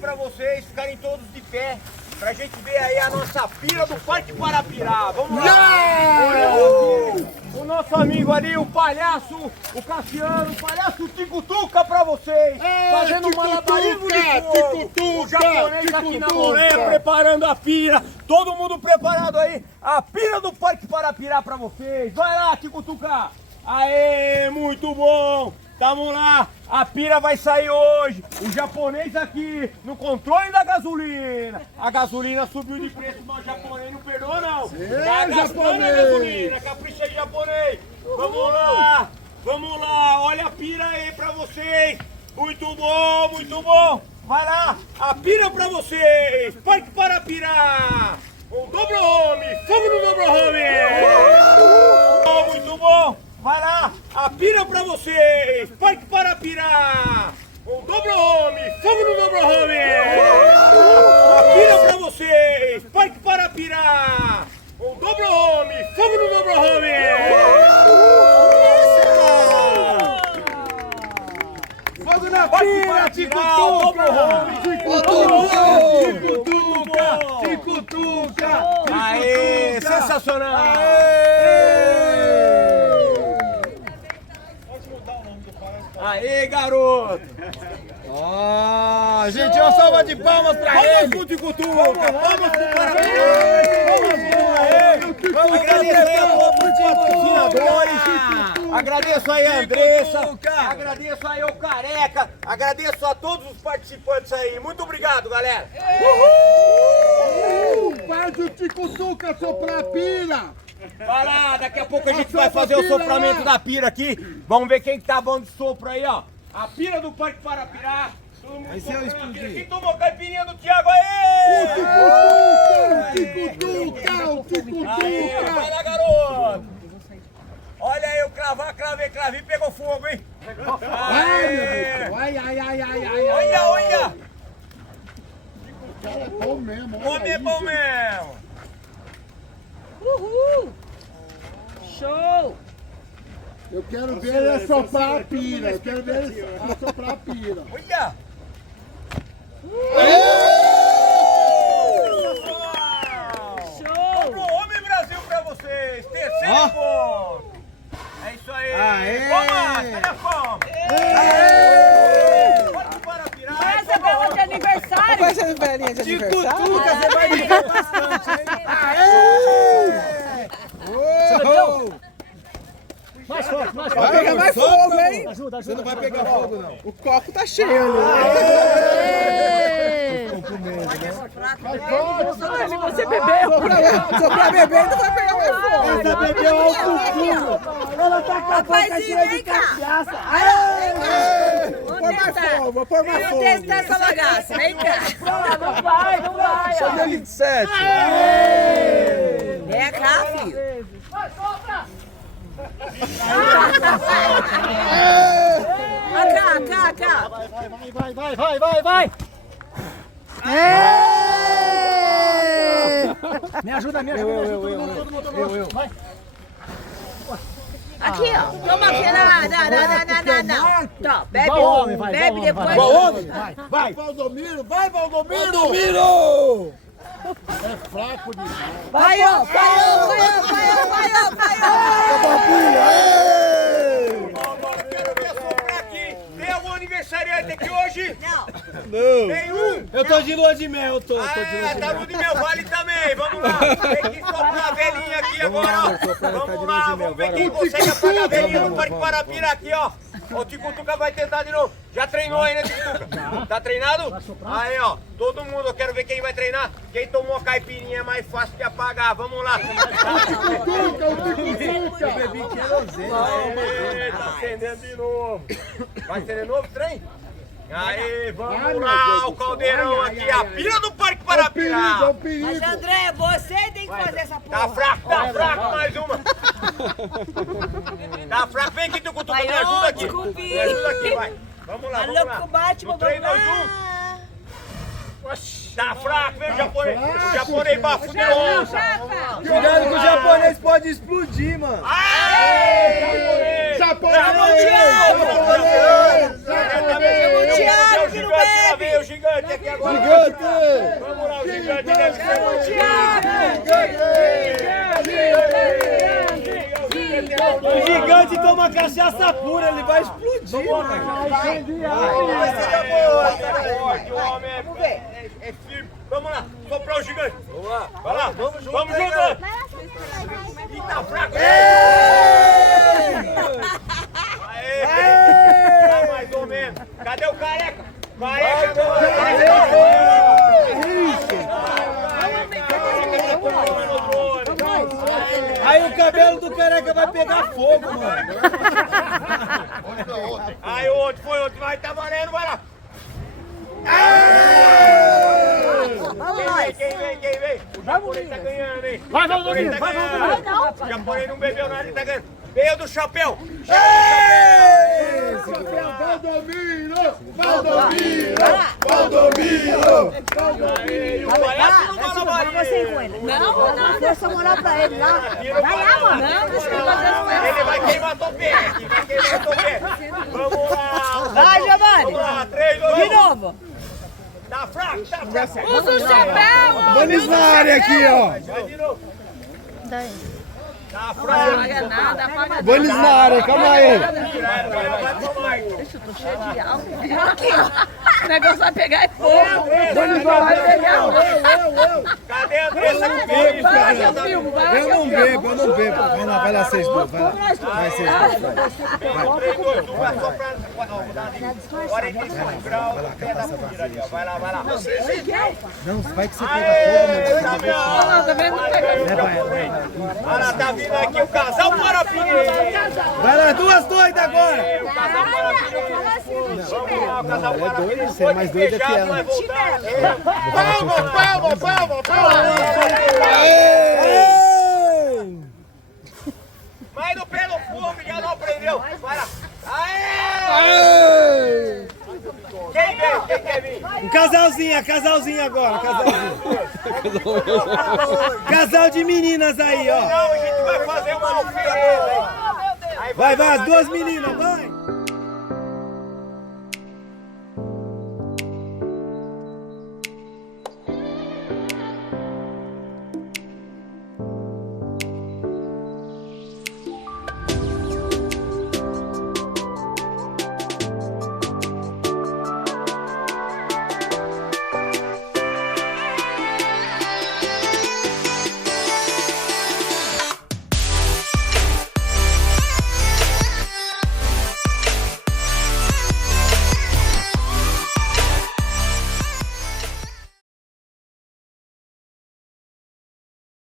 pra vocês ficarem todos de pé, pra gente ver aí a nossa pira do Parque Parapirá. Vamos lá! O nosso amigo ali, o palhaço, o Cassiano, o palhaço Ticutuca pra vocês, fazendo um malabarismo de fogo. O japonês aqui na moleira, preparando a pira, todo mundo preparado aí, a pira do Parque Parapirá pra vocês. Vai lá, Ticutuca! Aê, muito bom! Tamo lá, a pira vai sair hoje. O japonês aqui no controle da gasolina. A gasolina subiu de preço, mas o japonês não perdoa não. Tá gastando a gasolina, capricha aí, japonês. Vamos lá, olha a pira aí pra vocês. Muito bom, muito bom. Vai lá, a pira pra vocês. Parque Parapirá. O dobro home, fogo no dobro home. Muito bom. Vai lá, a pira pra vocês! Parque Parapirá! O dobro home, fogo no dobro home! A pira pra vocês! Parque Parapirá! O dobro home, fogo no dobro home! Fogo na pira, Ticutuca! Aê, sensacional! Aê, garoto! Gente, uma salva de palmas pra ele! Vamos pro Ticutuca! Vamos pro Parapirá! Vamos agradecer a todos os patrocinadores! Agradeço aí a Andressa! Agradeço aí o Careca! Agradeço a todos os participantes aí! Muito obrigado, galera! Faz o Ticutuca soprar a pira! Vai lá, daqui a pouco a gente vai fazer o sopramento da pira aqui. Vamos ver quem que tá bom de sopro aí, ó. A pira do Parque Parapirá. Vai ser eu explodir. Quem tomou caipirinha do Thiago aí? O Ticutuca! Aê, vai lá, garoto. Olha aí, eu cravei, pegou fogo, hein? Ai, meu Deus! Ai! Olha! O cara é bom mesmo, Homem é bom mesmo. Uhul! Show! Eu quero ver ele assoprar a pira. Eu quero ver ele assoprar a pira. Olha! Show! Pro Homem Brasil pra vocês! Terceiro ponto! É isso aí! Cadê a fome? Pode Parapirá! Essa é bela de aniversário! Vai ser velhinha de aniversário? Ticutuca, você vai ligar bastante, hein? Mais forte! Vai pegar mais fogo, hein? Ajuda. Você não vai pegar fogo, não. O copo tá cheio, né? Se você bebeu! Soprar bebendo, vai pegar mais fogo. Essa bebeu alto fundo. Ela tá com a boca cheia de cachaça. Põe mais fogo, vou pôr mais fogo. Testar essa bagaça, vem cá! Não vai! Só deu 27. É cá, filho! Cá! Vai! Me ajuda. Eu. Vai. Aqui, ó! Toma aqui! Não! Tá, bebe Igual homem, vai, bebe igual depois! homem, vai. Vai, Valdomiro. Vai, Valdomiro. É fraco demais. Vai, ó! Agora quero ver soprar aqui. Tem algum aniversariante aqui hoje? Não! Tem um? Eu tô de lua de mel, eu tô de lua de Tá no de meu vale também, vamos lá. Tem que soprar a velhinha aqui agora, ó. Vamos lá, vamos ver quem consegue apagar a velhinha no Parque Parapirá aqui, ó. O Ticutuca vai tentar de novo. Já treinou aí, né, Ticutuca? Tá treinado? Aí, ó. Todo mundo, eu quero ver quem vai treinar. Quem tomou a caipirinha é mais fácil de apagar. Vamos lá. Ticutuca. Bebi querosene. Tá acendendo de novo. Vai acender novo trem? Aí, vamos lá, o caldeirão aqui, a pira do Parque Parapirá. É o perigo. Mas André, você tem que fazer essa porra! Tá fraco, mais uma. Tá fraco, vem aqui, Ticutuca, me ajuda aqui. Me ajuda aqui, vai. Vamos lá, Alô, com o Batman, No treino nós juntos. Tá fraco, vem o japonês. O japonês bafo de onça. Cuidado que o japonês pode explodir, mano. Aê, japonês. Chama o Thiago! O gigante, veio o gigante aqui agora. Gigante! Vamos lá, o gigante deve ser o O gigante toma cachaça pura, ele vai explodir, mano. O homem é firme. Vamos lá, soprar o gigante. Vamos lá, vai lá, vamos junto. Vamos junto. E tá fraco. Tá mais ou menos. Cadê o careca? Careca. Aí o cabelo do careca vai pegar fogo, mano. Aí outro, foi outro, vai, tá valendo, vai lá. Quem vem? O japonês tá ganhando, hein? Vai, vamos, O japonês tá vai, ganhando. O japonês não bebeu nada, ele tá ganhando. Veio do chapéu. Valdomiro! Valdomiro! Aí, o palhaço não vai lavar ele. Não, força moral pra ele lá. Vai lá, mano. Não, deixa eu fazer. Ele vai queimar topete, vai queimar topete. Vamos lá. Vai, Giovanni. Vamos lá, 3, 2, 1. De novo. Tá fraco, tá fraco. Usa o chapéu. Vamos na área aqui, ó. Vai de novo. Tá Não fraco. paga nada, paga Vamos na área, calma aí. Vai pro Michael. tô cheio de álcool. Aqui, ó. O negócio vai pegar fogo. Vai pegar fogo. Cadê a Andressa com filho? Vai que eu filmo, vai que eu filmo. Eu não bebo. Vai lá, vocês dois, vai lá. Vai, vocês dois, vai. 3, 2, 1, vai soprar. 45 graus, pé da fogueira ali, ó. Vai lá. Não, vai que você pega fogo, meu. Não, também não pega. Olha lá, tá vindo aqui o casal Parapinheiro. Vai lá, duas doidas agora. O casal Parapinheiro. Vamos lá, o casal Parapinheiro. Você é mais doida que ela. Palma! Mas no pé no fogo, já não aprendeu. Vai lá. Aê! Quem quer vir? Um casalzinho agora, Casal de meninas aí, ó. Não, a gente vai fazer uma oferenda, hein? Vai, as duas meninas, vai.